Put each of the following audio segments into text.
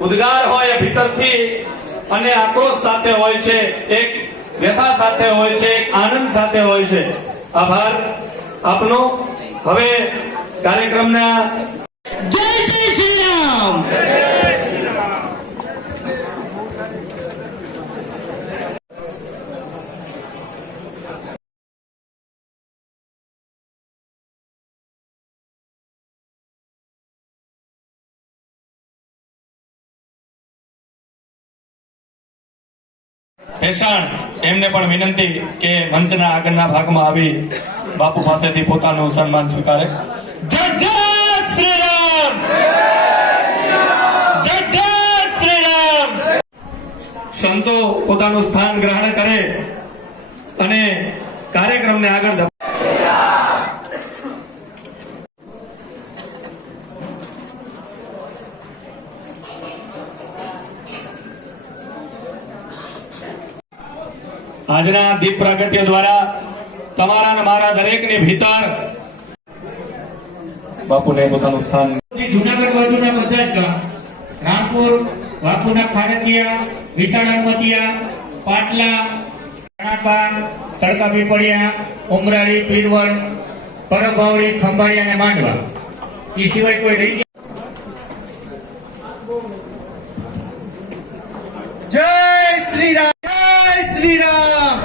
ઉદ્ગાર હોય ભીતરથી અને આક્રોશ સાથે હોય છે, એક વ્યથા સાથે હોય છે, એક આનંદ સાથે હોય છે. આભાર આપનો. હવે કાર્યક્રમના જય શ્રી રામ. ભેસાણ એમને પણ વિનંતી કે મંચના આગળના ભાગમાં આવી બાપુ પાસેથી પોતાનું સન્માન સ્વીકારે. જય જય શ્રી રામ. જય જય શ્રી રામ. સંતો પોતાનું સ્થાન ગ્રહણ કરે અને કાર્યક્રમને આગળ આજના દીપ પ્રાગટ્ય દ્વારા તમારા અને મારા દરેકની ભીતર બાપુને પોતાનું સ્થાન. જુનાગઢ બાજુના બધા જ ગામ, રામપુર, વાપુના ખારકિયા, વિશાળામતિયા, પાટલા, કણાપા, તડકા પીપળિયા, ઉમરાળી, પીરવળ, પરભાવડી, ખંભાળિયા અને માંડવા, એ સિવાય કોઈ રહી ગયા? જય શ્રી રામ. જય શ્રી રામ.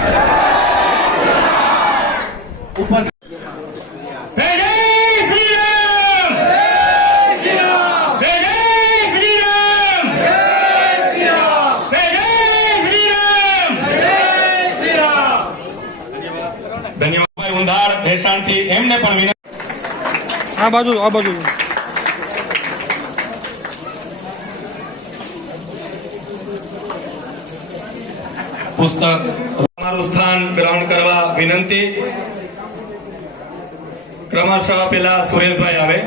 ઉપસ્થિત જય જય શ્રી રામ. જય જય શ્રી રામ. જય જય શ્રી રામ. ધન્યવાદ. ઊંધાર ભેસાણથી એમને પણ વિનંતી. આ બાજુ પુસ્તક તમારું સ્થાન ગ્રહણ કરવા વિનંતી. ક્રમશઃ પેલા સુરેશભાઈ આવે.